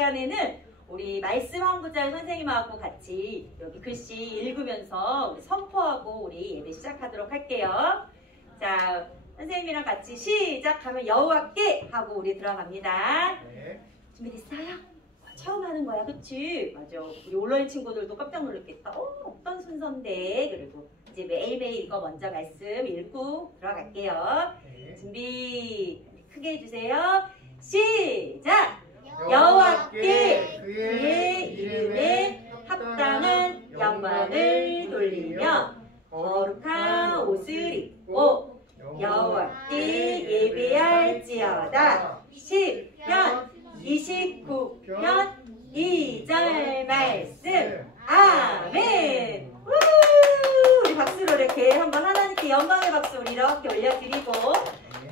시간에는 우리 말씀 한 구절 선생님하고 같이 여기 글씨 읽으면서 우리 선포하고 우리 예배 시작하도록 할게요. 자, 선생님이랑 같이 시작하면 여호와께 하고 우리 들어갑니다. 네. 준비됐어요? 처음 하는 거야, 그치? 맞아. 우리 온라인 친구들도 깜짝 놀랐겠다. 어떤 순서인데? 그리고 이제 매일매일 이거 먼저 말씀 읽고 들어갈게요. 네. 준비 크게 해주세요. 시작! 여호와께 그의 이름에 합당한 영광을 돌리며 거룩한 옷을 입고 여호와께 예배할지어다. 시편 29편 2절 말씀. 아멘. 우리 박수로 이렇게 한번 하나님께 영광의 박수 우리 이렇게 올려드리고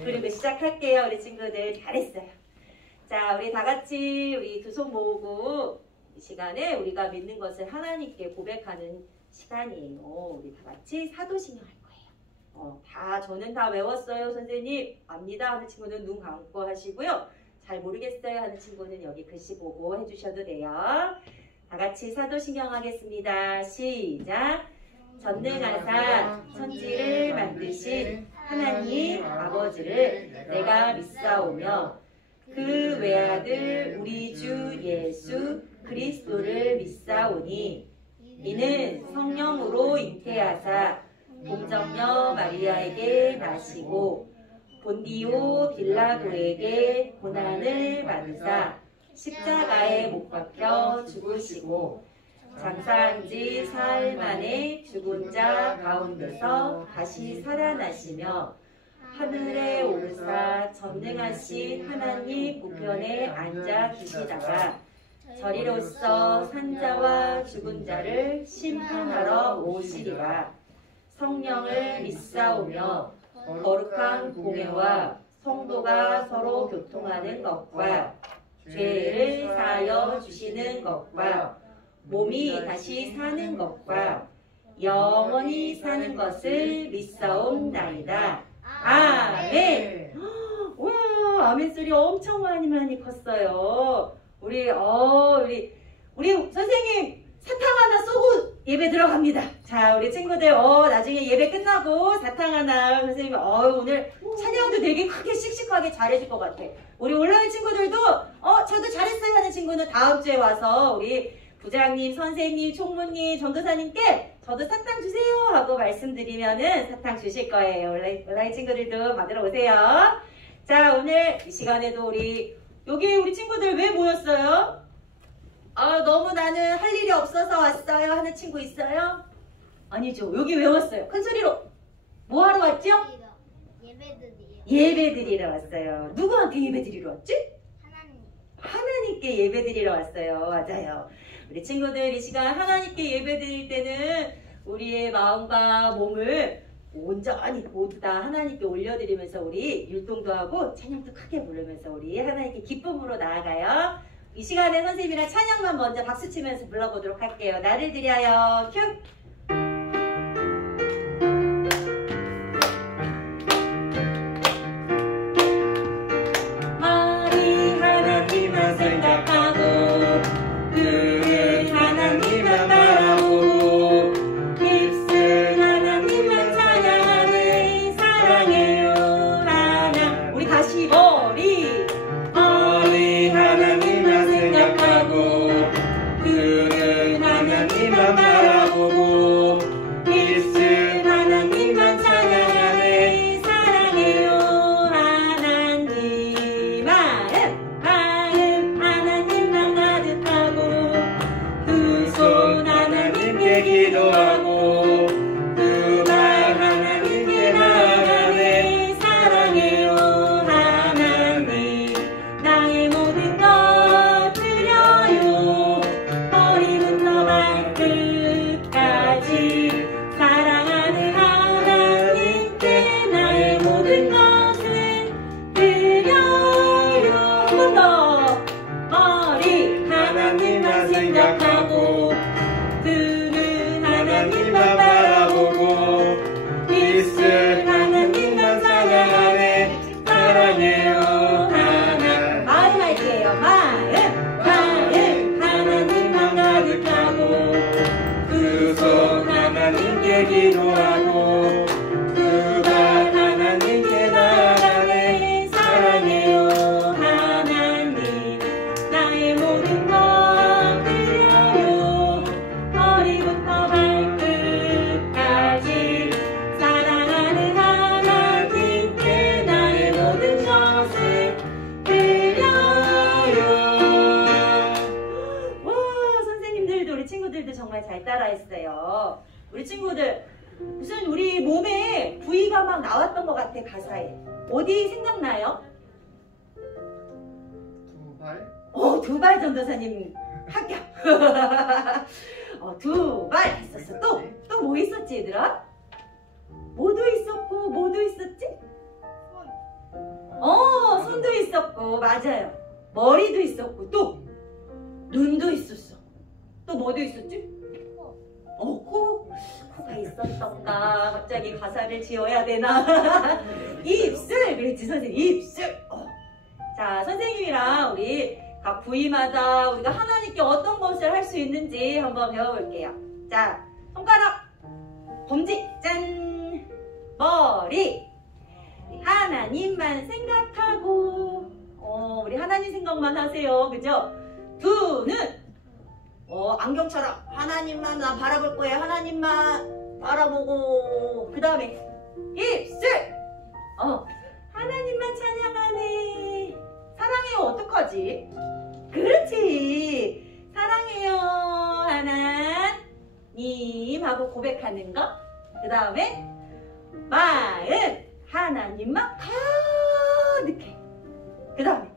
그리고 시작할게요. 우리 친구들 잘했어요. 자, 우리 다 같이 우리 두 손 모으고 이 시간에 우리가 믿는 것을 하나님께 고백하는 시간이에요. 우리 다 같이 사도신경 할 거예요. 저는 다 외웠어요, 선생님. 압니다 하는 친구는 눈 감고 하시고요. 잘 모르겠어요 하는 친구는 여기 글씨 보고 해주셔도 돼요. 다 같이 사도신경 하겠습니다. 시작! 전능하사 천지를 만드신 하나님 아버지를 내가 믿사오며 그 외아들 우리 주 예수 그리스도를 믿사오니 이는 성령으로 잉태하사 공정녀 마리아에게 나시고 본디오 빌라도에게 고난을 받으사 십자가에 못 박혀 죽으시고 장사한 지 사흘 만에 죽은 자 가운데서 다시 살아나시며 하늘에 오르사 전능하신 하나님 우편에 앉아 계시다가 저리로서 산자와 죽은 자를 심판하러 오시리라. 성령을 믿사오며 거룩한 공회와 성도가 서로 교통하는 것과 죄를 사하여 주시는 것과 몸이 다시 사는 것과 영원히 사는 것을 믿사옵나이다. 아멘. 와, 아멘 소리 엄청 많이 컸어요. 우리 선생님 사탕 하나 쏘고 예배 들어갑니다. 자, 우리 친구들 나중에 예배 끝나고 사탕 하나 선생님이 오늘 찬양도 되게 크게 씩씩하게 잘해줄 것 같아. 우리 온라인 친구들도 저도 잘했어요 하는 친구는 다음 주에 와서 우리 부장님, 선생님, 총무님, 전도사님께 저도 사탕 주세요 하고 말씀드리면은 사탕 주실 거예요. 온라인 친구들도 받으러 오세요. 자, 오늘 이 시간에도 여기 우리 친구들 왜 모였어요? 너무 나는 할 일이 없어서 왔어요 하는 친구 있어요? 아니죠. 여기 왜 왔어요? 큰 소리로. 뭐 하러 왔죠? 예배 드리러 왔어요. 누구한테 예배 드리러 왔지? 하나님께 예배 드리러 왔어요. 맞아요. 우리 친구들 이 시간 하나님께 예배 드릴 때는 우리의 마음과 몸을 온전히 모두 다 하나님께 올려드리면서 우리 율동도 하고 찬양도 크게 부르면서 우리 하나님께 기쁨으로 나아가요. 이 시간에 선생님이랑 찬양만 먼저 박수 치면서 불러보도록 할게요. 나를 드려요. 큐! 머리 하나님만 생각하고 눈은 하나님만 바라보고 입술 하나님만 찬양하는 사랑해요 하나. 우리 다시 머리 하나님만 생각하고 눈은 하나님만 바라보고 입술 하나님만 찬양하네. 사랑해요 하나님. 마음 하나님만 가득하고 두 손 하나님께 기도하고 두 발 하나님께 나아가네. 사랑해요 하나님. 나의 모든 것 드려요. 머리부터 발끝까지 사랑하는 하나님께 나의 모든 것을 드려요. 한 번 더. 머리 하나님만 생각하고 눈은 하나님만 바라보고 입술 하나님만 찬양하네. 사랑해요 하나. 마음 할게요. 마음 그죠? 우리 친구들 무슨 우리 몸에 부위가 막 나왔던 것 같아 가사에. 어디 생각나요? 두 발? 두발 전도사님 합격. 두 발 했었어. 또 뭐 있었지 얘들아? 뭐도 있었고 뭐도 있었지? 손도 있었고 맞아요. 머리도 있었고 또 눈도 있었어. 또 뭐도 있었지? 코가 있었던가. 갑자기 가사를 지어야 되나? 입술 그랬지 선생님. 입술. 자 선생님이랑 우리 각 부위마다 우리가 하나님께 어떤 것을 할 수 있는지 한번 배워볼게요. 자 손가락 검지 짠. 머리 하나님만 생각하고 우리 하나님 생각만 하세요. 그죠? 두 눈 안경처럼 하나님만 나 바라볼 거예요. 하나님만 바라보고 그 다음에 입술 하나님만 찬양하네. 사랑해요 어떡하지? 그렇지. 사랑해요 하나님 하고 고백하는 거. 그 다음에 마음 하나님만 가득해. 그 다음에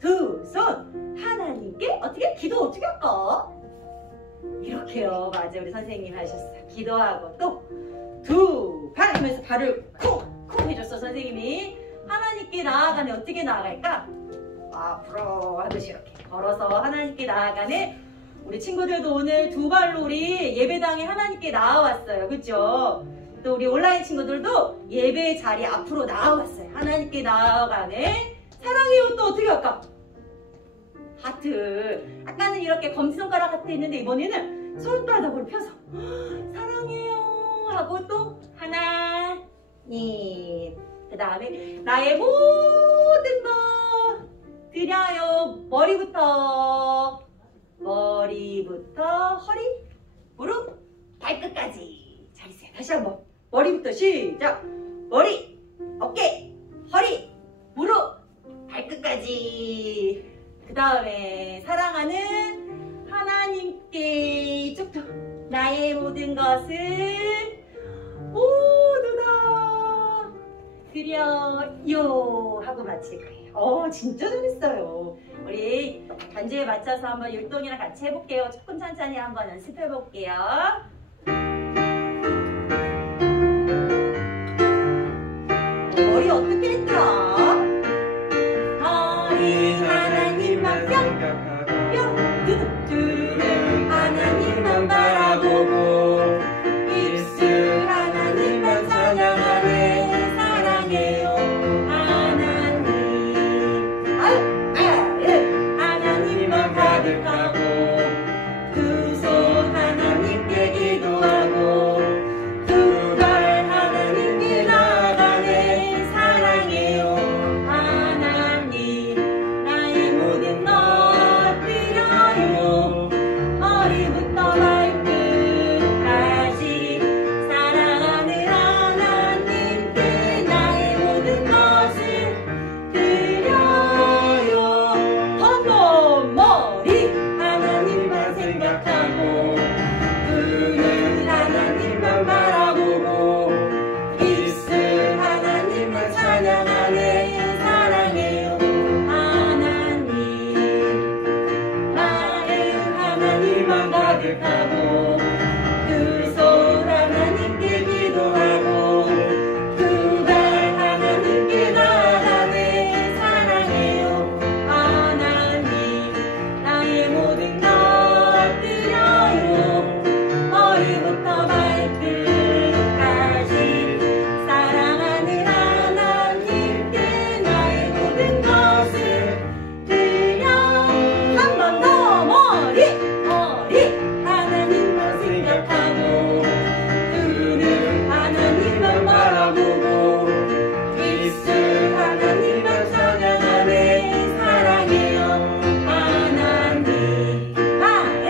두 손 하나님께 어떻게 기도 어떻게 할까? 이렇게요. 맞아 우리 선생님 하셨어요. 기도하고 또 두 발 하면서 발을 쿵쿵 해줬어 선생님이. 하나님께 나아가네. 어떻게 나아갈까? 앞으로 하듯이 이렇게 걸어서 하나님께 나아가네. 우리 친구들도 오늘 두 발로 우리 예배당에 하나님께 나와왔어요. 그죠? 또 우리 온라인 친구들도 예배 자리 앞으로 나와왔어요. 하나님께 나아가네. 사랑해요 또 어떻게 할까? 하트. 아까는 이렇게 검지손가락 하트 했는데 이번에는 손바닥으로 펴서 사랑해요 하고 또 하나님. 그 다음에 나의 모든 것 드려요. 머리부터 허리, 무릎, 발끝까지. 잘했어요. 다시 한번 머리부터 시작. 머리, 어깨, 허리, 무릎, 발끝까지. 그 다음에 사랑하는 하나님께 쭉쭉 나의 모든 것을 모두 다 드려요 하고 마칠 거예요. 진짜 잘했어요. 우리 간주에 맞춰서 한번 율동이랑 같이 해볼게요. 조금 천천히 한번 연습해 볼게요. 머리 어떻게 했더라? 머리 하나님만 뿅 하나님만 바라보고 입술 하나님만 찬양하네. 사랑해요 하나님. 하나님만 가득하고 두 손 하나님께 기도하고 두 발 하나님께 나아가네. 사랑해요 하나님. 나의 모든 것 드려요. 머리부터 발끝까지 사랑하는 하나님께 나의 모든 것을 드려요. 한번 머리 하나님만 생각하고 눈은 하나님만 바라보고 입술 하나님만 찬양하네. 사랑해요 하나님. 마음 하나님만 가득하고 두 손 하나님께 기도하고 두 발 하나님께 나아가네. 사랑해요 하나님. 나의 모든 것 드려요. 머리부터 발끝까지 사랑하는 하나님께 나의 모든 것을 드려. 한 번 더 머리 하나님만 생각하고 눈은 하나님만 바라보고 입술 하나님만 찬양하네. 사랑해요 하나님. 마음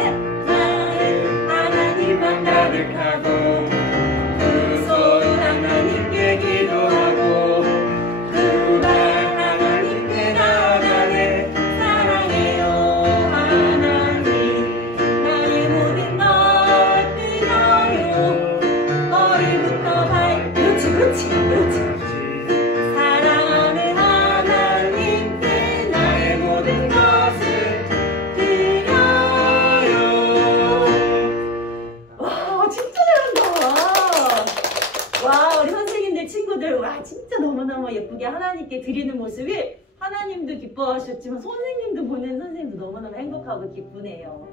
하나님만 가득하고 두 손 하나님께 기도하고 두 발 하나님께 나아가네. 사랑해요 하나님. 나의 모든 것 드려요. 그렇지, 그렇지. 사랑하는 하나님께 나의 모든 것을 드려요. 와, 진짜 잘한다. 와, 우리 선생님들, 친구들, 와, 진짜 너무너무 예쁘게 하나님께 드리는 모습이 하나님도 기뻐하셨지만 선생님도 보는 선생님도 너무너무 행복하고 기쁘네요.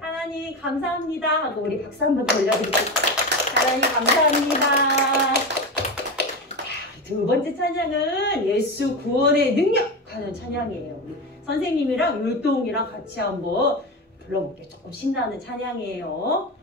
하나님 감사합니다 하고 우리 박수 한번 돌려드릴게요. 하나님 감사합니다. 두 번째 찬양은 예수 구원의 능력 하는 찬양이에요. 선생님이랑 율동이랑 같이 한번 불러볼게요. 조금 신나는 찬양이에요.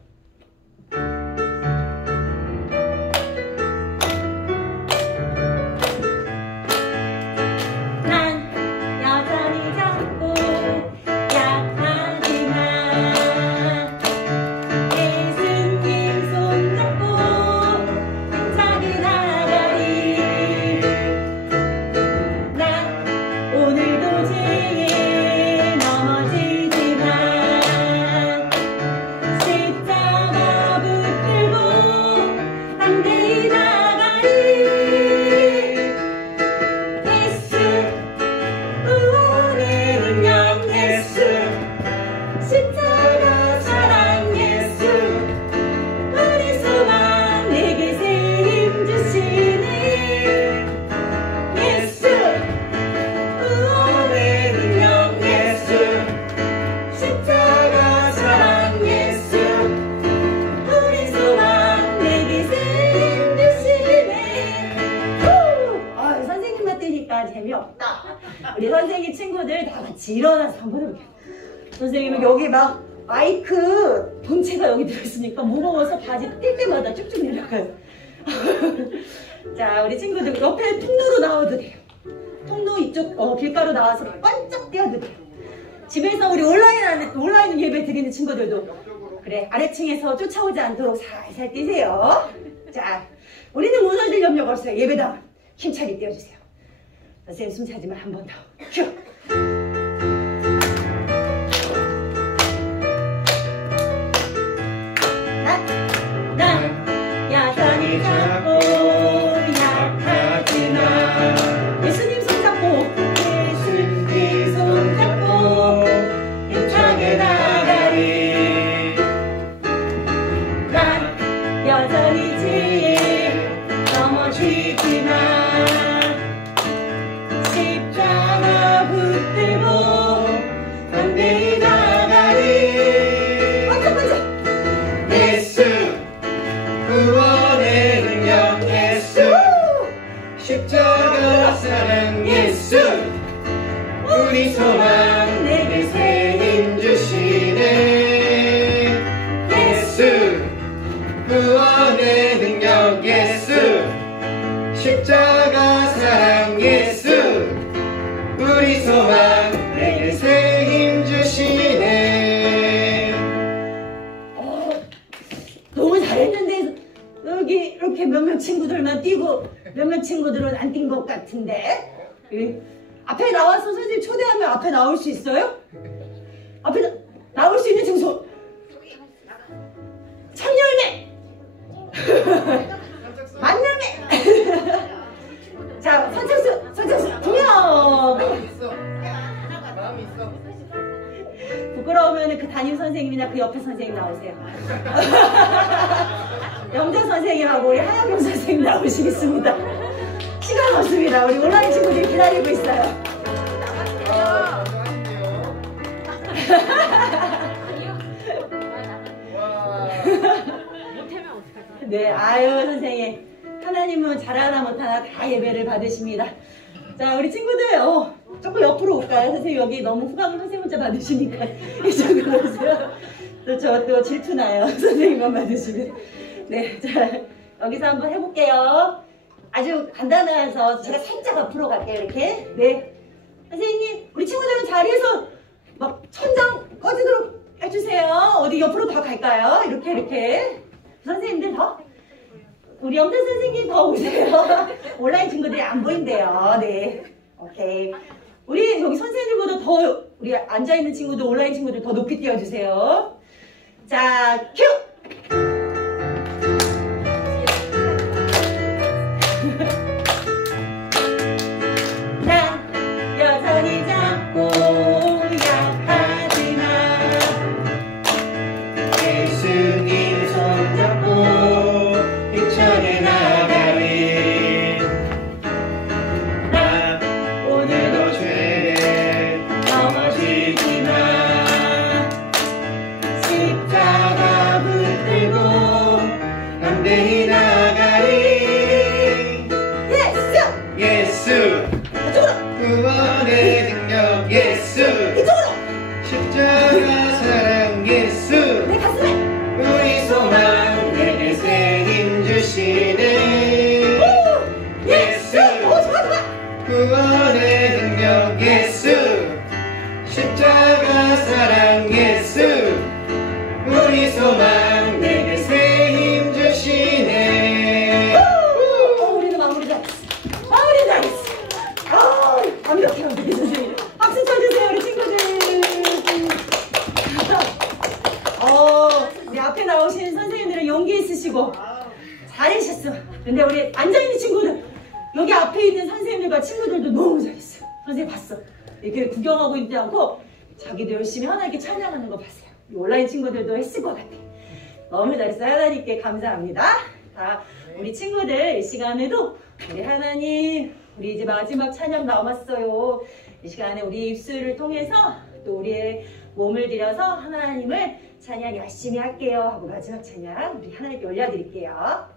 우리 선생님 친구들 다 같이 일어나서 한번 해볼게요. 선생님은 여기 막 마이크 본체가 여기 들어있으니까 무거워서 바지 뛸 때마다 쭉쭉 내려가요. 자, 우리 친구들 옆에 통로로 나와도 돼요. 통로 이쪽 길가로 나와서 반짝 뛰어도 돼요. 집에서 우리 온라인 예배 드리는 친구들도 그래, 아래층에서 쫓아오지 않도록 살살 뛰세요. 자, 우리는 무너질 염려가 없어요. 예배당 힘차게 뛰어주세요. 선생님 숨 차지만 한 번 더. 큐! 난 야단이 잡고 약하지만 예수님 손잡고 예수님 손잡고 힘차게 나가리. 난 여전히 넘어지지만 십자가 붙들고 담대히 나가리. 반짝반짝. 예수 구원의 능력 예수 십자가 사랑 예수 우리 소망 내게 새 힘 주시네. 예수 구원의 능력 예수 십자가 사랑 예수 우리 소망 내게 새 힘 주시네. 너무 잘했는데 여기 이렇게 몇몇 친구들만 뛰고 몇몇 친구들은 안 뛴 것 같은데. 앞에 나와서 선생님 초대하면 앞에 나올 수 있어요? 앞에 나올 수 있는 증소 천열매 만열매. 자, 선착순 2명. 부끄러우면 그 담임 선생님이나 그 옆에 선생님 나오세요. 영재 선생님하고 우리 하영경 선생님 나오시겠습니다. 시간 없습니다. 우리 온라인 친구들이 기다리고 있어요. 네, 아유 선생님, 하나님은 잘하나 못하나 다 예배를 받으십니다. 자, 우리 친구들 조금 옆으로 올까요? 선생님 여기 너무 후광을 선생님 혼자 받으시니까 이쪽으로 오세요. 또 질투나요. 선생님만 받으시면. 네, 자 여기서 한번 해볼게요. 아주 간단해서 제가 살짝 앞으로 갈게요. 이렇게. 네, 선생님 우리 친구들은 자리에서 막 천장 꺼지도록 해주세요. 어디 옆으로 더 갈까요? 이렇게 선생님들 더, 우리 영재 선생님 더 오세요. 온라인 친구들이 안 보인대요. 네, 오케이. 우리 여기 선생님들보다 더 우리 앉아있는 친구들, 온라인 친구들 더 높이 뛰어주세요. 자, 큐! 잘하셨어. 근데 우리 앉아있는 친구들, 여기 앞에 있는 선생님들과 친구들도 너무 잘했어. 선생님 봤어. 이렇게 구경하고 있지 않고 자기도 열심히 하나님께 찬양하는 거 봤어요. 온라인 친구들도 했을 것 같아. 너무 잘했어요. 하나님께 감사합니다. 자, 우리 친구들 이 시간에도 우리 하나님, 우리 이제 마지막 찬양 남았어요. 이 시간에 우리 입술을 통해서 또 우리의 몸을 들여서 하나님을 찬양 열심히 할게요 하고 마지막 찬양 우리 하나님께 올려드릴게요.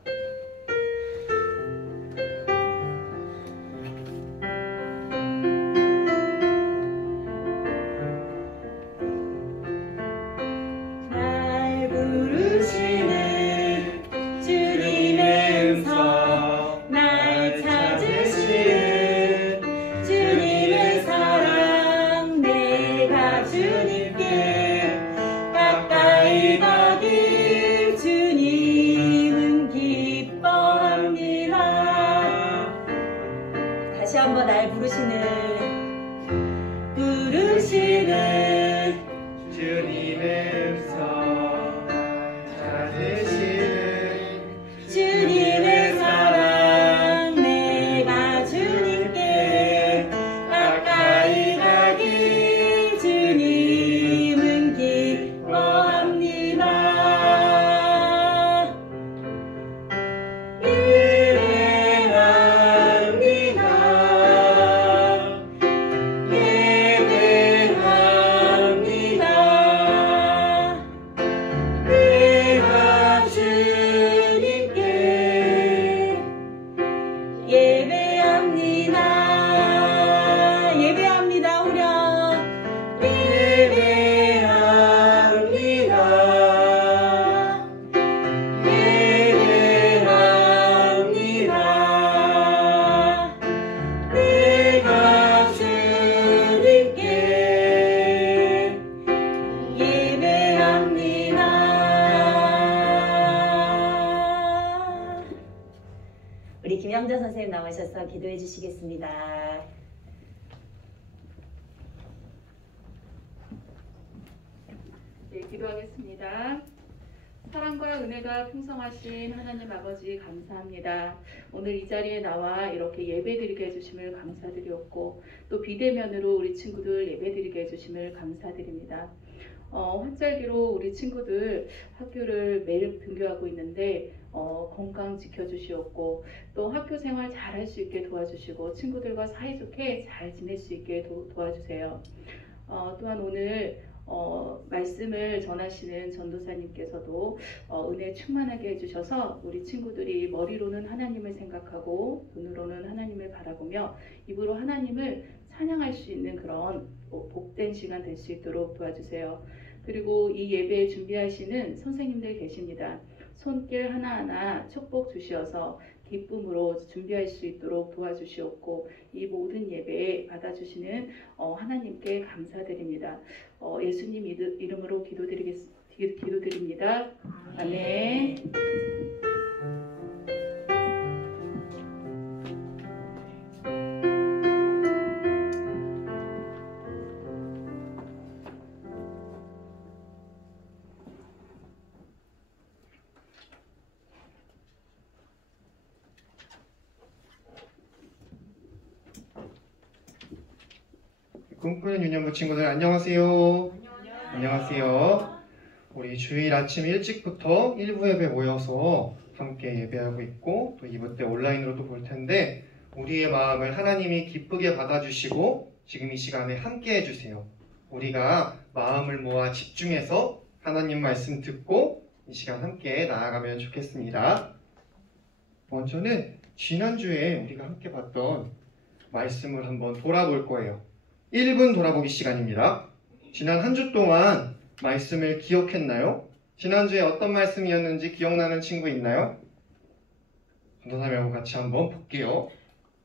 날 부르시는 주님의 음성, 날 찾으시는 주님의 사랑, 내가 주님께 가까이 가길 주님은 기뻐합니다. 다시 한번 날 부르시는 주님의 음성 찾으시는 주님의 사랑, 내가 주님께 가까이 가길 주님은 기뻐합니다. 우리 김영자 선생님 나오셔서 기도해 주시겠습니다. 네, 기도하겠습니다. 사랑과 은혜가 풍성하신 하나님 아버지 감사합니다. 오늘 이 자리에 나와 이렇게 예배드리게 해주심을 감사드리었고 또 비대면으로 우리 친구들 예배드리게 해주심을 감사드립니다. 환절기로 우리 친구들 학교를 매일 등교하고 있는데 건강 지켜주시었고 또 학교 생활 잘 할 수 있게 도와주시고 친구들과 사이좋게 잘 지낼 수 있게 도와주세요. 또한 오늘 말씀을 전하시는 전도사님께서도 은혜 충만하게 해주셔서 우리 친구들이 머리로는 하나님을 생각하고 눈으로는 하나님을 바라보며 입으로 하나님을 찬양할 수 있는 그런 복된 시간 될 수 있도록 도와주세요. 그리고 이 예배 준비하시는 선생님들 계십니다. 손길 하나하나 축복 주시어서 기쁨으로 준비할 수 있도록 도와주시옵고 이 모든 예배에 받아주시는 하나님께 감사드립니다. 예수님 이름으로 기도드립니다. 아멘. 꿈꾸는 유년부 친구들 안녕하세요. 안녕하세요. 우리 주일 아침 일찍부터 1부 예배 모여서 함께 예배하고 있고 또 2부 때 온라인으로도 볼 텐데 우리의 마음을 하나님이 기쁘게 받아주시고 지금 이 시간에 함께 해주세요. 우리가 마음을 모아 집중해서 하나님 말씀 듣고 이 시간 함께 나아가면 좋겠습니다. 먼저는 지난주에 우리가 함께 봤던 말씀을 한번 돌아볼 거예요. 1분 돌아보기 시간입니다. 지난 한 주 동안 말씀을 기억했나요? 지난주에 어떤 말씀이었는지 기억나는 친구 있나요? 전도사님하고 같이 한번 볼게요.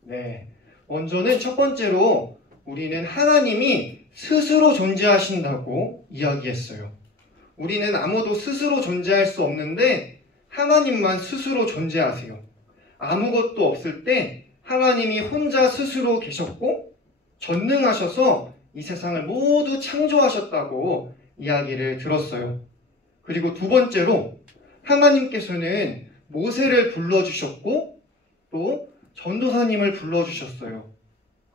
네, 먼저는 첫 번째로 우리는 하나님이 스스로 존재하신다고 이야기했어요. 우리는 아무도 스스로 존재할 수 없는데 하나님만 스스로 존재하세요. 아무것도 없을 때 하나님이 혼자 스스로 계셨고 전능하셔서 이 세상을 모두 창조하셨다고 이야기를 들었어요. 그리고 두 번째로 하나님께서는 모세를 불러주셨고 또 전도사님을 불러주셨어요.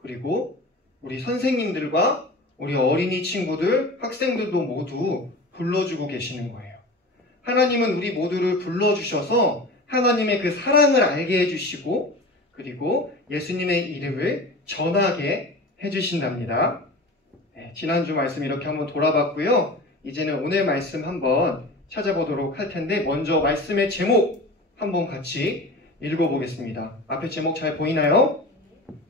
그리고 우리 선생님들과 우리 어린이 친구들, 학생들도 모두 불러주고 계시는 거예요. 하나님은 우리 모두를 불러주셔서 하나님의 그 사랑을 알게 해주시고 그리고 예수님의 이름을 전하게 해주신답니다. 네, 지난주 말씀 이렇게 한번 돌아봤고요. 이제는 오늘 말씀 한번 찾아보도록 할 텐데 먼저 말씀의 제목 한번 같이 읽어보겠습니다. 앞에 제목 잘 보이나요?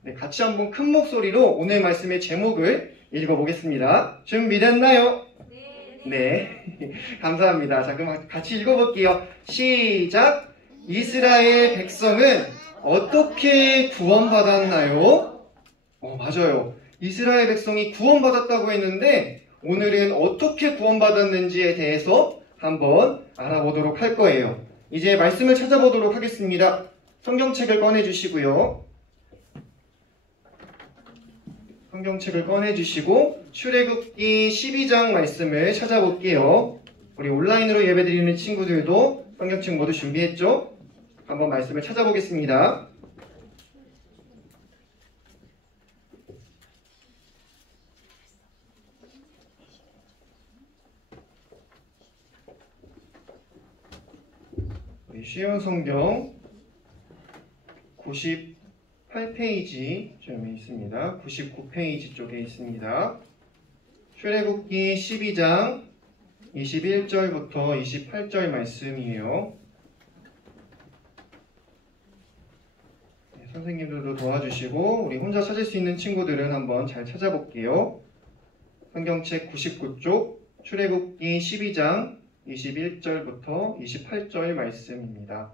네, 같이 한번 큰 목소리로 오늘 말씀의 제목을 읽어보겠습니다. 준비됐나요? 네. 감사합니다. 자, 그럼 같이 읽어볼게요. 시작! 이스라엘 백성은 어떻게 구원받았나요? 맞아요. 이스라엘 백성이 구원받았다고 했는데 오늘은 어떻게 구원받았는지에 대해서 한번 알아보도록 할 거예요. 이제 말씀을 찾아보도록 하겠습니다. 성경책을 꺼내주시고요. 성경책을 꺼내주시고 출애굽기 12장 말씀을 찾아볼게요. 우리 온라인으로 예배드리는 친구들도 성경책 모두 준비했죠? 한번 말씀을 찾아보겠습니다. 우리 쉬운 성경 98페이지 좀 있습니다. 99페이지 쪽에 있습니다. 출애굽기 12장 21절부터 28절 말씀이에요. 네, 선생님들도 도와주시고 우리 혼자 찾을 수 있는 친구들은 한번 잘 찾아볼게요. 성경책 99쪽 출애굽기 12장 21절부터 28절 말씀입니다.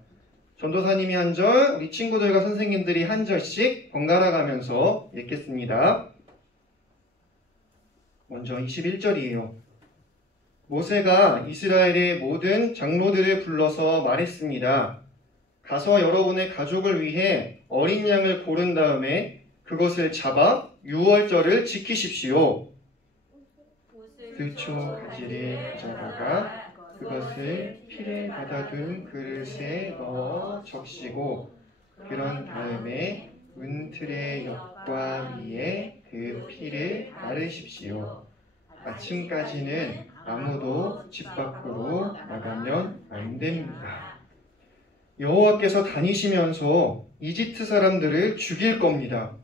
전도사님이 한 절, 우리 친구들과 선생님들이 한 절씩 번갈아 가면서 읽겠습니다. 먼저 21절이에요. 모세가 이스라엘의 모든 장로들을 불러서 말했습니다. 가서 여러분의 가족을 위해 어린 양을 고른 다음에 그것을 잡아 유월절을 지키십시오. 들초 가지를 가져다가 그것을 피를 받아둔 그릇에 넣어 적시고 그런 다음에 문틀의 옆과 위에 그 피를 바르십시오. 아침까지는 아무도 집 밖으로 나가면 안 됩니다. 여호와께서 다니시면서 이집트 사람들을 죽일 겁니다.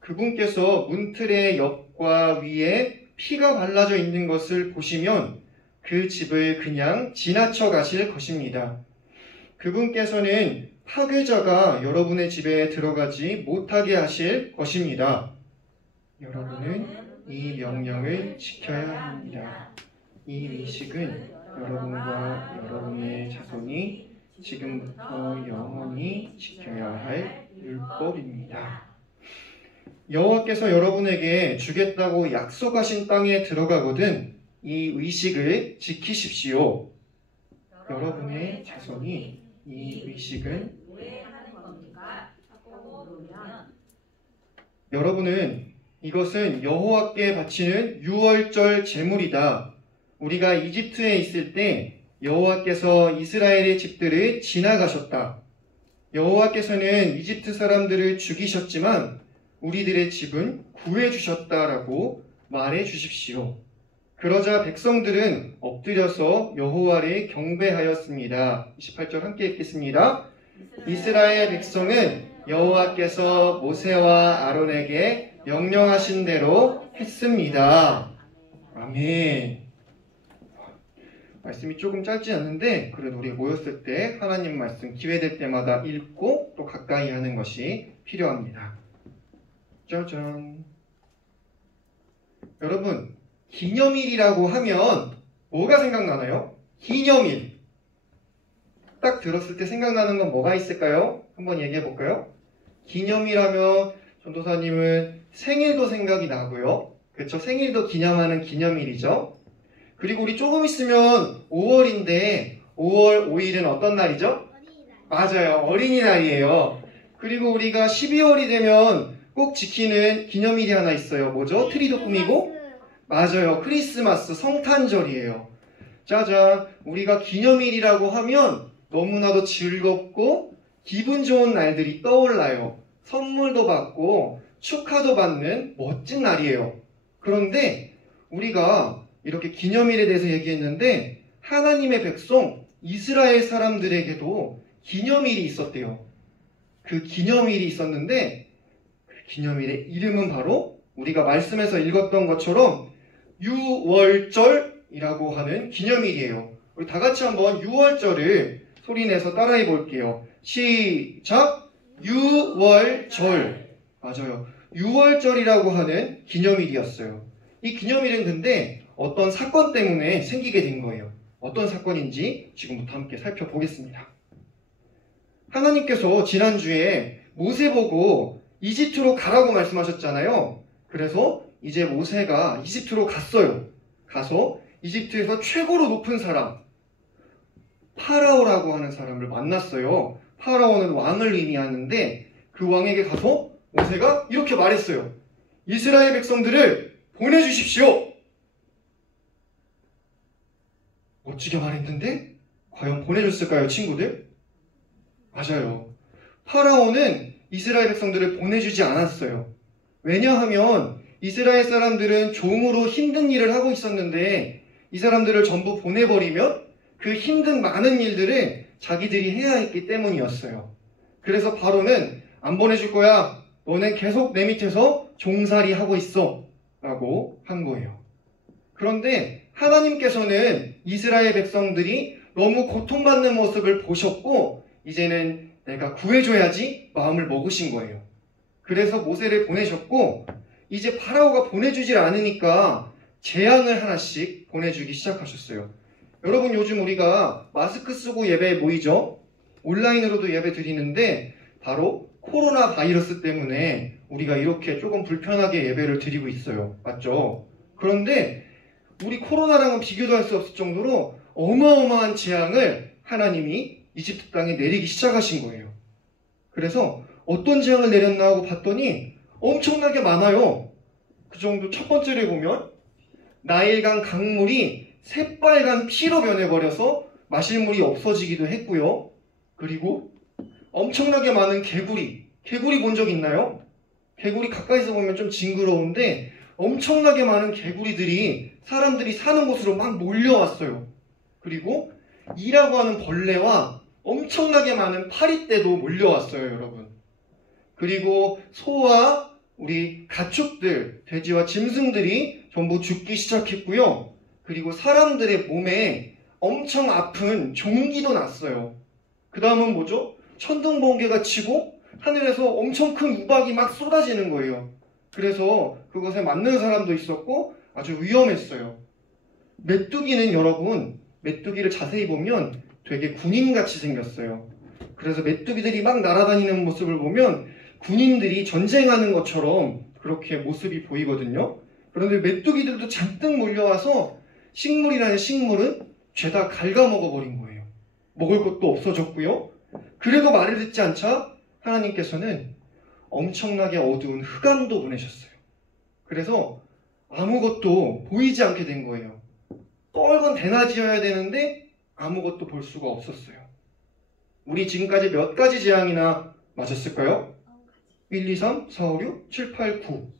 그분께서 문틀의 옆과 위에 피가 발라져 있는 것을 보시면 그 집을 그냥 지나쳐 가실 것입니다. 그분께서는 파괴자가 여러분의 집에 들어가지 못하게 하실 것입니다. 여러분은 이 명령을 지켜야 합니다. 이 의식은 여러분과 여러분의 자손이 지금부터 영원히 지켜야 할 율법입니다. 여호와께서 여러분에게 주겠다고 약속하신 땅에 들어가거든 이 의식을 지키십시오. 여러분의 자손이 이 의식을 왜 하는 겁니까? 여러분은 이것은 여호와께 바치는 유월절 제물이다. 우리가 이집트에 있을 때 여호와께서 이스라엘의 집들을 지나가셨다. 여호와께서는 이집트 사람들을 죽이셨지만 우리들의 집은 구해주셨다라고 말해 주십시오. 그러자 백성들은 엎드려서 여호와를 경배하였습니다. 28절 함께 읽겠습니다. 이스라엘 백성은 여호와께서 모세와 아론에게 명령하신 대로 했습니다. 아멘. 말씀이 조금 짧지 않는데 그래도 우리 모였을 때 하나님 말씀 기회될 때마다 읽고 또 가까이 하는 것이 필요합니다. 짜잔. 여러분, 기념일이라고 하면 뭐가 생각나나요? 기념일. 딱 들었을 때 생각나는 건 뭐가 있을까요? 한번 얘기해 볼까요? 기념일하면 전도사님은 생일도 생각이 나고요. 그렇죠? 생일도 기념하는 기념일이죠. 그리고 우리 조금 있으면 5월인데 5월 5일은 어떤 날이죠? 맞아요. 어린이날이에요. 그리고 우리가 12월이 되면 꼭 지키는 기념일이 하나 있어요. 뭐죠? 트리도 꾸미고? 맞아요. 크리스마스, 성탄절이에요. 짜잔. 우리가 기념일이라고 하면 너무나도 즐겁고 기분 좋은 날들이 떠올라요. 선물도 받고 축하도 받는 멋진 날이에요. 그런데 우리가 이렇게 기념일에 대해서 얘기했는데 하나님의 백성 이스라엘 사람들에게도 기념일이 있었대요. 그 기념일이 있었는데 그 기념일의 이름은 바로 우리가 말씀에서 읽었던 것처럼 유월절이라고 하는 기념일이에요. 우리 다 같이 한번 유월절을 소리내서 따라해 볼게요. 시작! 유월절. 맞아요. 유월절이라고 하는 기념일이었어요. 이 기념일은 근데 어떤 사건 때문에 생기게 된 거예요. 어떤 사건인지 지금부터 함께 살펴보겠습니다. 하나님께서 지난주에 모세 보고 이집트로 가라고 말씀하셨잖아요. 그래서 이제 모세가 이집트로 갔어요. 가서 이집트에서 최고로 높은 사람, 파라오라고 하는 사람을 만났어요. 파라오는 왕을 의미하는데 그 왕에게 가서 모세가 이렇게 말했어요. 이스라엘 백성들을 보내주십시오. 멋지게 말했는데 과연 보내줬을까요, 친구들? 맞아요. 파라오는 이스라엘 백성들을 보내주지 않았어요. 왜냐하면 이스라엘 사람들은 종으로 힘든 일을 하고 있었는데 이 사람들을 전부 보내버리면 그 힘든 많은 일들을 자기들이 해야 했기 때문이었어요. 그래서 바로는 안 보내줄 거야. 너는 계속 내 밑에서 종살이 하고 있어. 라고 한 거예요. 그런데 하나님께서는 이스라엘 백성들이 너무 고통받는 모습을 보셨고 이제는 내가 구해줘야지 마음을 먹으신 거예요. 그래서 모세를 보내셨고 이제 파라오가 보내주질 않으니까 재앙을 하나씩 보내주기 시작하셨어요. 여러분 요즘 우리가 마스크 쓰고 예배에 모이죠? 온라인으로도 예배 드리는데 바로 코로나 바이러스 때문에 우리가 이렇게 조금 불편하게 예배를 드리고 있어요. 맞죠? 그런데 우리 코로나랑은 비교도 할 수 없을 정도로 어마어마한 재앙을 하나님이 이집트 땅에 내리기 시작하신 거예요. 그래서 어떤 재앙을 내렸나 하고 봤더니 엄청나게 많아요. 그 정도 첫 번째를 보면 나일강 강물이 새빨간 피로 변해버려서 마실 물이 없어지기도 했고요. 그리고 엄청나게 많은 개구리 본 적 있나요? 개구리 가까이서 보면 좀 징그러운데 엄청나게 많은 개구리들이 사람들이 사는 곳으로 막 몰려왔어요. 그리고 이라고 하는 벌레와 엄청나게 많은 파리떼도 몰려왔어요, 여러분. 그리고 소와 우리 가축들, 돼지와 짐승들이 전부 죽기 시작했고요. 그리고 사람들의 몸에 엄청 아픈 종기도 났어요. 그 다음은 뭐죠? 천둥번개가 치고 하늘에서 엄청 큰 우박이 막 쏟아지는 거예요. 그래서 그것에 맞는 사람도 있었고 아주 위험했어요. 메뚜기는 여러분, 메뚜기를 자세히 보면 되게 군인같이 생겼어요. 그래서 메뚜기들이 막 날아다니는 모습을 보면 군인들이 전쟁하는 것처럼 그렇게 모습이 보이거든요. 그런데 메뚜기들도 잔뜩 몰려와서 식물이라는 식물은 죄다 갉아먹어버린 거예요. 먹을 것도 없어졌고요. 그래도 말을 듣지 않자 하나님께서는 엄청나게 어두운 흑암도 보내셨어요. 그래서 아무것도 보이지 않게 된 거예요. 빨간 대낮이어야 되는데 아무것도 볼 수가 없었어요. 우리 지금까지 몇 가지 재앙이나 맞았을까요? 1, 2, 3, 4, 5, 6, 7, 8, 9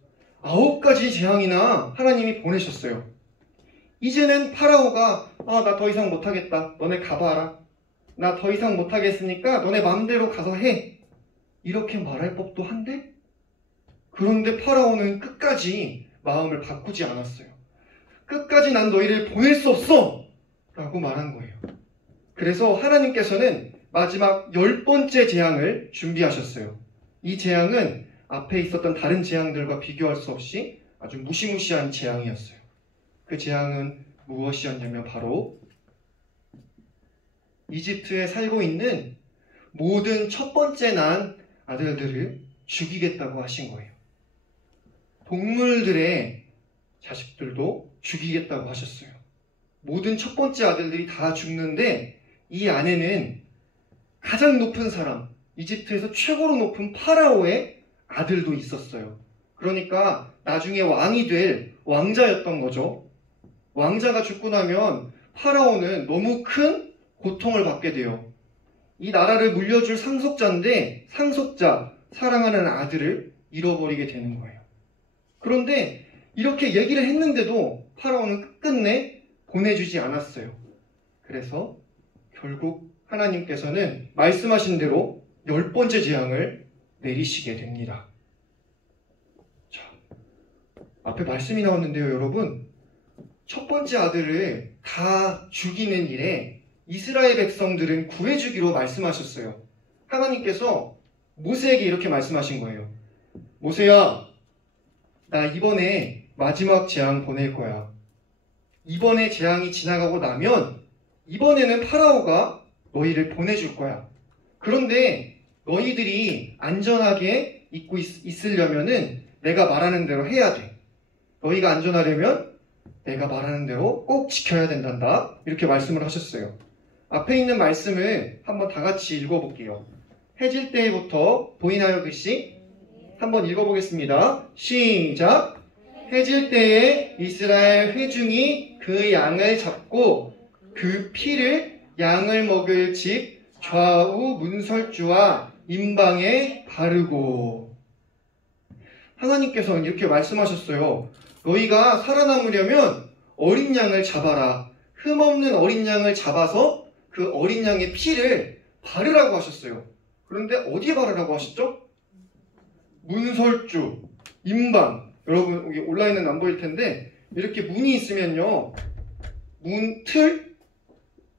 9가지 재앙이나 하나님이 보내셨어요. 이제는 파라오가 나 더 이상 못하겠다. 너네 가봐라. 나 더 이상 못하겠으니까 너네 마음대로 가서 해. 이렇게 말할 법도 한데 그런데 파라오는 끝까지 마음을 바꾸지 않았어요. 끝까지 난 너희를 보낼 수 없어! 라고 말한 거예요. 그래서 하나님께서는 마지막 10번째 재앙을 준비하셨어요. 이 재앙은 앞에 있었던 다른 재앙들과 비교할 수 없이 아주 무시무시한 재앙이었어요. 그 재앙은 무엇이었냐면 바로 이집트에 살고 있는 모든 첫 번째 난 아들들을 죽이겠다고 하신 거예요. 동물들의 자식들도 죽이겠다고 하셨어요. 모든 첫 번째 아들들이 다 죽는데 이 안에는 가장 높은 사람, 이집트에서 최고로 높은 파라오의 아들도 있었어요. 그러니까 나중에 왕이 될 왕자였던 거죠. 왕자가 죽고 나면 파라오는 너무 큰 고통을 받게 돼요. 이 나라를 물려줄 상속자인데 상속자, 사랑하는 아들을 잃어버리게 되는 거예요. 그런데 이렇게 얘기를 했는데도 파라오는 끝끝내 보내주지 않았어요. 그래서 결국 하나님께서는 말씀하신 대로 10번째 재앙을 내리시게 됩니다. 자, 앞에 말씀이 나왔는데요, 여러분. 첫 번째 아들을 다 죽이는 일에 이스라엘 백성들은 구해주기로 말씀하셨어요. 하나님께서 모세에게 이렇게 말씀하신 거예요. 모세야, 나 이번에 마지막 재앙 보낼 거야. 이번에 재앙이 지나가고 나면 이번에는 파라오가 너희를 보내줄 거야. 그런데 너희들이 안전하게 있고 있으려면은 내가 말하는 대로 해야 돼. 너희가 안전하려면 내가 말하는 대로 꼭 지켜야 된단다. 이렇게 말씀을 하셨어요. 앞에 있는 말씀을 한번 다 같이 읽어볼게요. 해질 때부터 보이나요, 글씨? 한번 읽어보겠습니다. 시작! 해질 때에 이스라엘 회중이 그 양을 잡고 그 피를 양을 먹을 집 좌우 문설주와 임방에 바르고. 하나님께서는 이렇게 말씀하셨어요. 너희가 살아남으려면 어린 양을 잡아라. 흠없는 어린 양을 잡아서 그 어린 양의 피를 바르라고 하셨어요. 그런데 어디에 바르라고 하셨죠? 문설주, 임방. 여러분 여기 온라인은 안 보일 텐데 이렇게 문이 있으면요, 문틀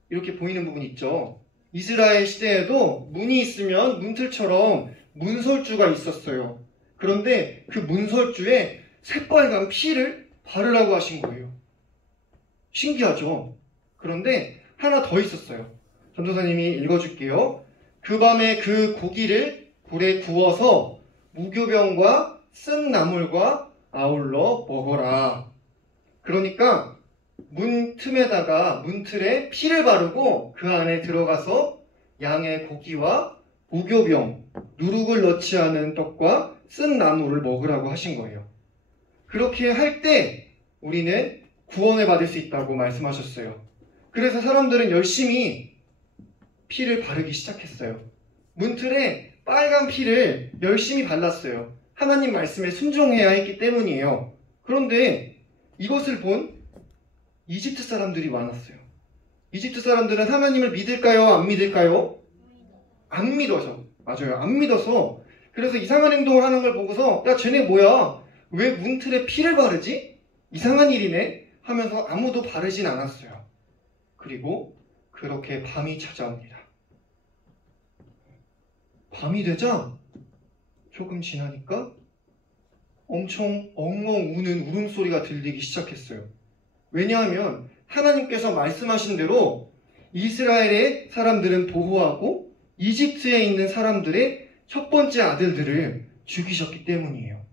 이렇게 보이는 부분 있죠. 이스라엘 시대에도 문이 있으면 문틀처럼 문설주가 있었어요. 그런데 그 문설주에 새빨간 피를 바르라고 하신 거예요. 신기하죠? 그런데 하나 더 있었어요. 전도사님이 읽어줄게요. 그 밤에 그 고기를 불에 구워서 무교병과 쓴 나물과 아울러 먹어라. 그러니까 문틀에 피를 바르고 그 안에 들어가서 양의 고기와 무교병, 누룩을 넣지 않은 떡과 쓴 나물을 먹으라고 하신 거예요. 그렇게 할 때 우리는 구원을 받을 수 있다고 말씀하셨어요. 그래서 사람들은 열심히 피를 바르기 시작했어요. 문틀에 빨간 피를 열심히 발랐어요. 하나님 말씀에 순종해야 했기 때문이에요. 그런데 이것을 본 이집트 사람들이 많았어요. 이집트 사람들은 하나님을 믿을까요? 안 믿을까요? 안 믿어서. 맞아요. 안 믿어서. 그래서 이상한 행동을 하는 걸 보고서 야, 쟤네 뭐야? 왜 문틀에 피를 바르지? 이상한 일이네? 하면서 아무도 바르진 않았어요. 그리고 그렇게 밤이 찾아옵니다. 밤이 되자 조금 지나니까 엄청 엉엉 우는 울음소리가 들리기 시작했어요. 왜냐하면 하나님께서 말씀하신 대로 이스라엘의 사람들은 보호하고 이집트에 있는 사람들의 첫 번째 아들들을 죽이셨기 때문이에요.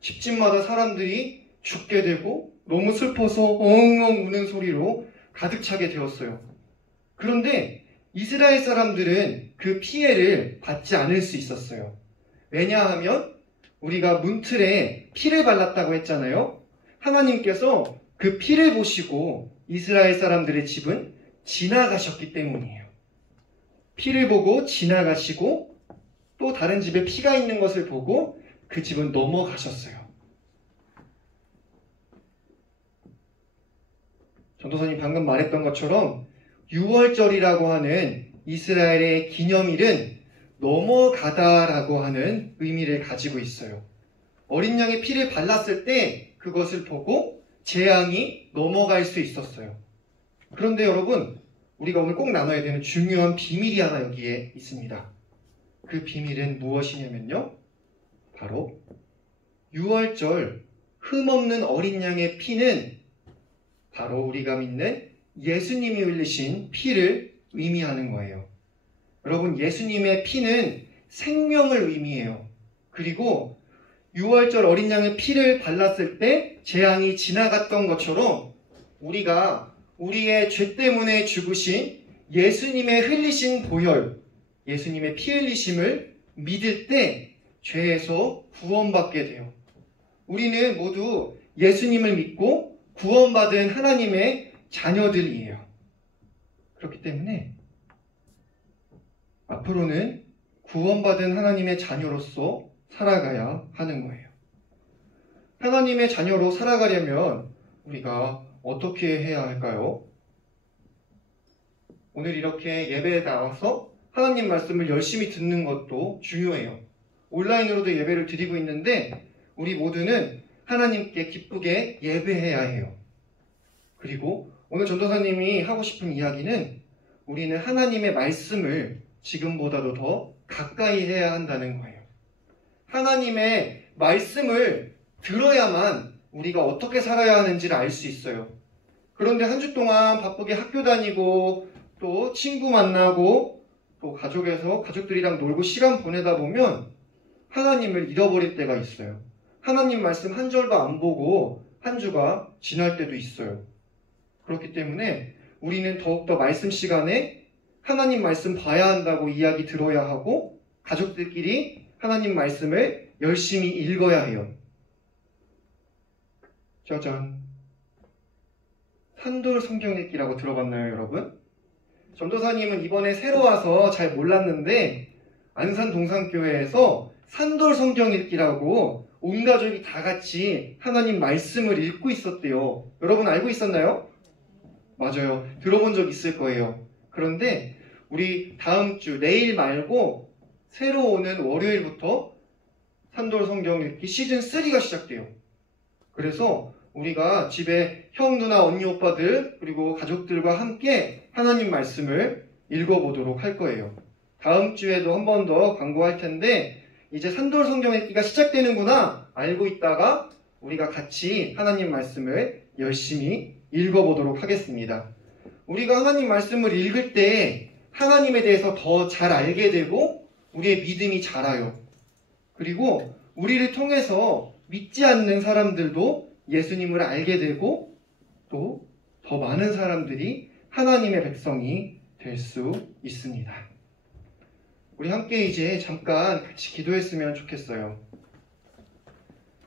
집집마다 사람들이 죽게 되고 너무 슬퍼서 엉엉 우는 소리로 가득 차게 되었어요. 그런데 이스라엘 사람들은 그 피해를 받지 않을 수 있었어요. 왜냐하면 우리가 문틀에 피를 발랐다고 했잖아요. 하나님께서 그 피를 보시고 이스라엘 사람들의 집은 지나가셨기 때문이에요. 피를 보고 지나가시고 또 다른 집에 피가 있는 것을 보고 그 집은 넘어가셨어요. 전도사님 방금 말했던 것처럼 6월절이라고 하는 이스라엘의 기념일은 넘어가다라고 하는 의미를 가지고 있어요. 어린 양의 피를 발랐을 때 그것을 보고 재앙이 넘어갈 수 있었어요. 그런데 여러분, 우리가 오늘 꼭 나눠야 되는 중요한 비밀이 하나 여기에 있습니다. 그 비밀은 무엇이냐면요, 바로 6월절 흠없는 어린 양의 피는 바로 우리가 믿는 예수님이 흘리신 피를 의미하는 거예요. 여러분, 예수님의 피는 생명을 의미해요. 그리고 6월절 어린 양의 피를 발랐을 때 재앙이 지나갔던 것처럼 우리가 우리의 죄 때문에 죽으신 예수님의 흘리신 보혈, 예수님의 피 흘리심을 믿을 때 죄에서 구원받게 돼요. 우리는 모두 예수님을 믿고 구원받은 하나님의 자녀들이에요. 그렇기 때문에 앞으로는 구원받은 하나님의 자녀로서 살아가야 하는 거예요. 하나님의 자녀로 살아가려면 우리가 어떻게 해야 할까요? 오늘 이렇게 예배에 나와서 하나님 말씀을 열심히 듣는 것도 중요해요. 온라인으로도 예배를 드리고 있는데 우리 모두는 하나님께 기쁘게 예배해야 해요. 그리고 오늘 전도사님이 하고 싶은 이야기는 우리는 하나님의 말씀을 지금보다도 더 가까이 해야 한다는 거예요. 하나님의 말씀을 들어야만 우리가 어떻게 살아야 하는지를 알 수 있어요. 그런데 한 주 동안 바쁘게 학교 다니고 또 친구 만나고 또 가족들이랑 놀고 시간 보내다 보면 하나님을 잃어버릴 때가 있어요. 하나님 말씀 한 절도 안 보고 한 주가 지날 때도 있어요. 그렇기 때문에 우리는 더욱더 말씀 시간에 하나님 말씀 봐야 한다고 이야기 들어야 하고 가족들끼리 하나님 말씀을 열심히 읽어야 해요. 짜잔. 산돌 성경 읽기라고 들어봤나요, 여러분? 전도사님은 이번에 새로 와서 잘 몰랐는데 안산 동산교회에서 산돌 성경 읽기라고 온 가족이 다 같이 하나님 말씀을 읽고 있었대요. 여러분 알고 있었나요? 맞아요. 들어본 적 있을 거예요. 그런데 우리 다음 주 내일 말고 새로 오는 월요일부터 산돌 성경 읽기 시즌 3가 시작돼요. 그래서 우리가 집에 형, 누나, 언니, 오빠들 그리고 가족들과 함께 하나님 말씀을 읽어보도록 할 거예요. 다음 주에도 한 번 더 광고할 텐데 이제 산돌 성경 읽기가 시작되는구나 알고 있다가 우리가 같이 하나님 말씀을 열심히 읽어보도록 하겠습니다. 우리가 하나님 말씀을 읽을 때 하나님에 대해서 더 잘 알게 되고 우리의 믿음이 자라요. 그리고 우리를 통해서 믿지 않는 사람들도 예수님을 알게 되고 또 더 많은 사람들이 하나님의 백성이 될 수 있습니다. 우리 함께 이제 잠깐 같이 기도했으면 좋겠어요.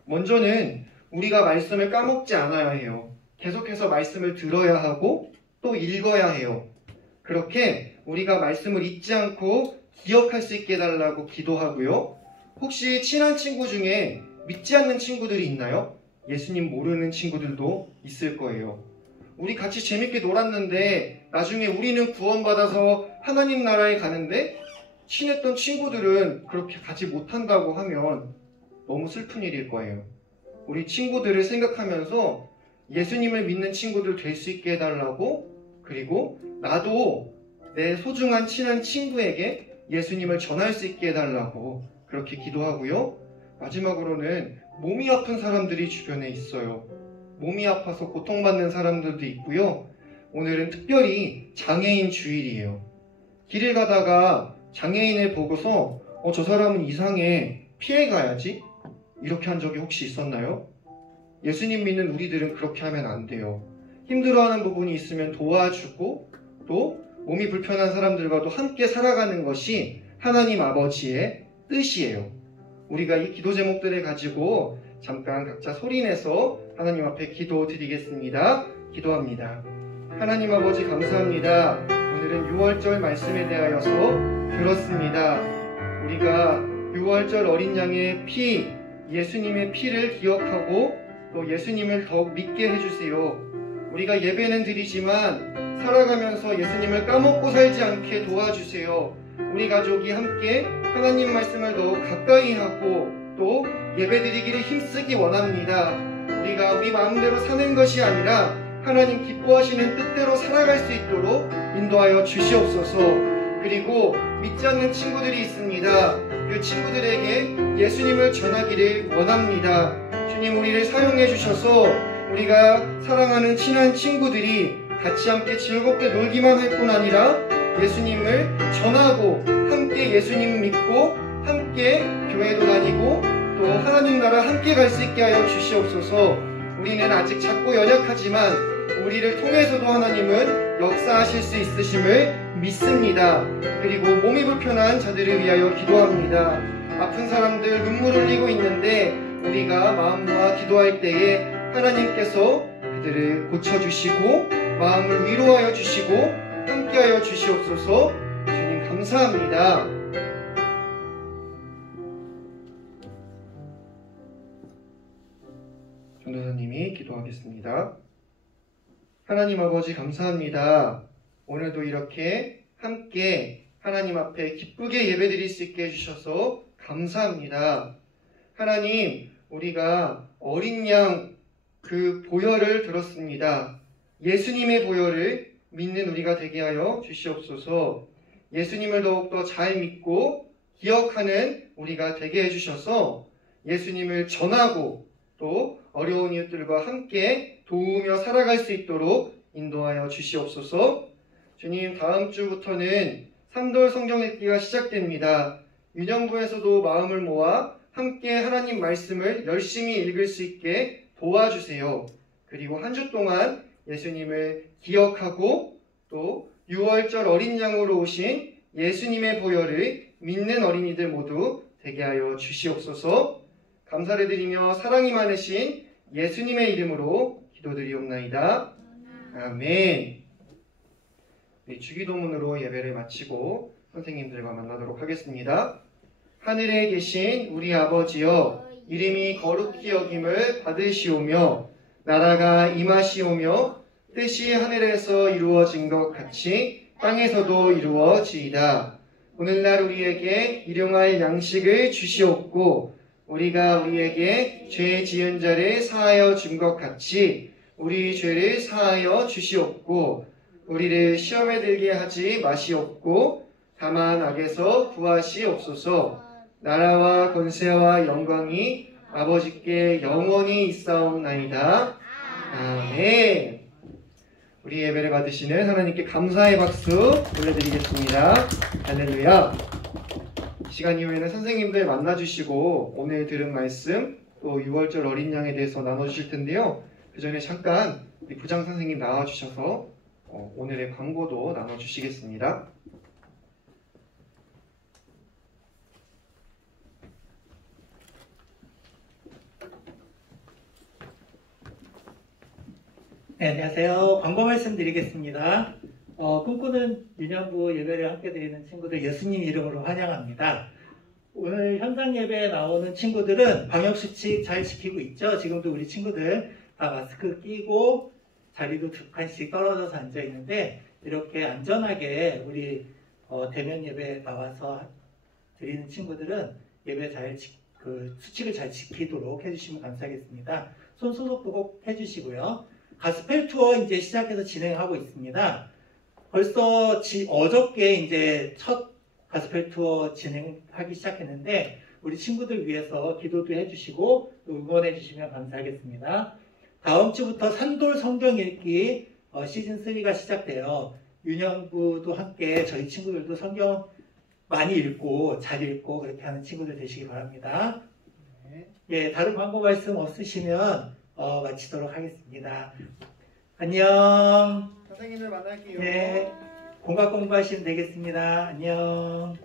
먼저는 우리가 말씀을 까먹지 않아야 해요. 계속해서 말씀을 들어야 하고 또 읽어야 해요. 그렇게 우리가 말씀을 잊지 않고 기억할 수 있게 해달라고 기도하고요. 혹시 친한 친구 중에 믿지 않는 친구들이 있나요? 예수님 모르는 친구들도 있을 거예요. 우리 같이 재밌게 놀았는데 나중에 우리는 구원받아서 하나님 나라에 가는데 친했던 친구들은 그렇게 가지 못한다고 하면 너무 슬픈 일일 거예요. 우리 친구들을 생각하면서 예수님을 믿는 친구들 될 수 있게 해달라고 그리고 나도 내 소중한 친한 친구에게 예수님을 전할 수 있게 해달라고 그렇게 기도하고요. 마지막으로는 몸이 아픈 사람들이 주변에 있어요. 몸이 아파서 고통받는 사람들도 있고요. 오늘은 특별히 장애인 주일이에요. 길을 가다가 장애인을 보고서 저 사람은 이상해 피해 가야지 이렇게 한 적이 혹시 있었나요? 예수님 믿는 우리들은 그렇게 하면 안 돼요. 힘들어하는 부분이 있으면 도와주고 또 몸이 불편한 사람들과도 함께 살아가는 것이 하나님 아버지의 뜻이에요. 우리가 이 기도 제목들을 가지고 잠깐 각자 소리내서 하나님 앞에 기도 드리겠습니다. 기도합니다. 하나님 아버지 감사합니다. 오늘은 6월절 말씀에 대하여서 들었습니다. 우리가 6월절 어린 양의 피, 예수님의 피를 기억하고 또 예수님을 더욱 믿게 해주세요. 우리가 예배는 드리지만 살아가면서 예수님을 까먹고 살지 않게 도와주세요. 우리 가족이 함께 하나님 말씀을 더욱 가까이 하고 또 예배드리기를 힘쓰기 원합니다. 우리가 우리 마음대로 사는 것이 아니라 하나님 기뻐하시는 뜻대로 살아갈 수 있도록 인도하여 주시옵소서. 그리고 믿지 않는 친구들이 있습니다. 그 친구들에게 예수님을 전하기를 원합니다. 주님 우리를 사용해 주셔서 우리가 사랑하는 친한 친구들이 같이 함께 즐겁게 놀기만 할 뿐 아니라 예수님을 전하고 함께 예수님 믿고 함께 교회도 다니고 또 하나님 나라 함께 갈 수 있게 하여 주시옵소서. 우리는 아직 작고 연약하지만 우리를 통해서도 하나님은 역사하실 수 있으심을 믿습니다. 그리고 몸이 불편한 자들을 위하여 기도합니다. 아픈 사람들 눈물 흘리고 있는데 우리가 마음과 기도할 때에 하나님께서 그들을 고쳐주시고 마음을 위로하여 주시고 함께하여 주시옵소서. 주님 감사합니다. 감사합니다. 전도사님이 기도하겠습니다. 하나님 아버지 감사합니다. 오늘도 이렇게 함께 하나님 앞에 기쁘게 예배드릴 수 있게 해주셔서 감사합니다. 하나님, 우리가 어린 양 그 보혈을 들었습니다. 예수님의 보혈을 믿는 우리가 되게 하여 주시옵소서. 예수님을 더욱더 잘 믿고 기억하는 우리가 되게 해주셔서 예수님을 전하고 또 어려운 이웃들과 함께 도우며 살아갈 수 있도록 인도하여 주시옵소서. 주님, 다음 주부터는 산돌 성경 읽기가 시작됩니다. 유년부에서도 마음을 모아 함께 하나님 말씀을 열심히 읽을 수 있게 도와주세요. 그리고 한 주 동안 예수님을 기억하고 또 6월절 어린 양으로 오신 예수님의 보혈을 믿는 어린이들 모두 되게 하여 주시옵소서. 감사를 드리며 사랑이 많으신 예수님의 이름으로 기도드리옵나이다. 아멘. 네, 주기도문으로 예배를 마치고 선생님들과 만나도록 하겠습니다. 하늘에 계신 우리 아버지여, 이름이 거룩히 여김을 받으시오며 나라가 임하시오며 뜻이 하늘에서 이루어진 것 같이 땅에서도 이루어지이다. 오늘날 우리에게 일용할 양식을 주시옵고 우리가 우리에게 죄 지은 자를 사하여 준 것 같이 우리 죄를 사하여 주시옵고 우리를 시험에 들게 하지 마시옵고 다만 악에서 구하시옵소서. 나라와 권세와 영광이 아버지께 영원히 있사옵나이다. 아멘. 우리 예배를 받으시는 하나님께 감사의 박수 올려드리겠습니다. 할렐루야. 시간 이후에는 선생님들 만나주시고 오늘 들은 말씀 또 6월절 어린 양에 대해서 나눠주실 텐데요. 그 전에 잠깐 우리 부장 선생님 나와주셔서 오늘의 광고도 나눠주시겠습니다. 네, 안녕하세요. 광고 말씀드리겠습니다. 꿈꾸는 유년부 예배를 함께 드리는 친구들 예수님 이름으로 환영합니다. 오늘 현장 예배에 나오는 친구들은 방역수칙 잘 지키고 있죠? 지금도 우리 친구들 다 마스크 끼고 자리도 두 칸씩 떨어져서 앉아 있는데 이렇게 안전하게 우리 대면 예배에 나와서 드리는 친구들은 예배 수칙을 잘 지키도록 해주시면 감사하겠습니다. 손 소독도 꼭 해주시고요. 가스펠 투어 이제 시작해서 진행하고 있습니다. 벌써 어저께 이제 첫 가스펠 투어 진행하기 시작했는데 우리 친구들 위해서 기도도 해주시고 또 응원해 주시면 감사하겠습니다. 다음 주부터 산돌 성경 읽기 시즌 3가 시작돼요. 유년부도 함께 저희 친구들도 성경 많이 읽고 잘 읽고 그렇게 하는 친구들 되시기 바랍니다. 예, 다른 광고 말씀 없으시면 마치도록 하겠습니다. 안녕. 선생님들 만날게요. 네, 공각 공부하시면 되겠습니다. 안녕.